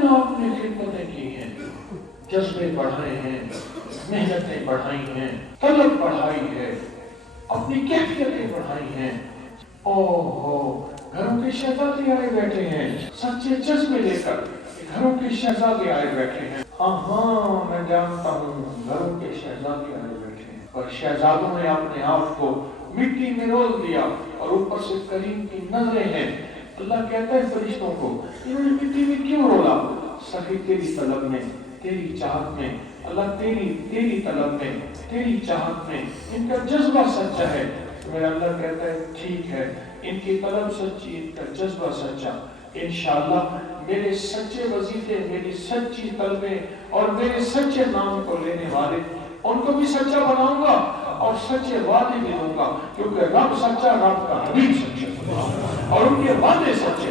दिन आपने खिदमतें की हैं, जज्बे बढ़ाए हैं, मेहनतें बढ़ाई हैं, तलब बढ़ाई है, अपनी कैफियतें बढ़ाई हैं। ओहो, घरों के शहजादे आए बैठे हैं, सच्चे जज्बे लेकर घरों के शहजादे आए बैठे हैं। हाँ हाँ, मैं जानता हूँ, घरों के शहजादे आए बैठे हैं, पर शहजादों ने अपने आप को मिट्टी में रोल दिया और ऊपर से करीम की नजरें हैं। अल्लाह कहता है फरिश्तों को, इन्होंने मिट्टी में क्यों रोला? सखी तेरी तलब में, तेरी चाहत में, अल्लाह तेरी तलब में, तेरी चाहत में इनका जज्बा सच्चा है। तो मेरा अल्लाह कहता है ठीक है, इनकी तलब सच्ची, इनका जज्बा सच्चा, इंशाअल्लाह मेरे सच्चे वजीफे, मेरी सच्ची तलबें और मेरे सच्चे नाम को लेने वाले उनको भी सच्चा बनाऊंगा और सच्चे वादे भी दूंगा, क्योंकि रब सच्चा, रब का हबीब सच्चा और उनके वादे सच्चे।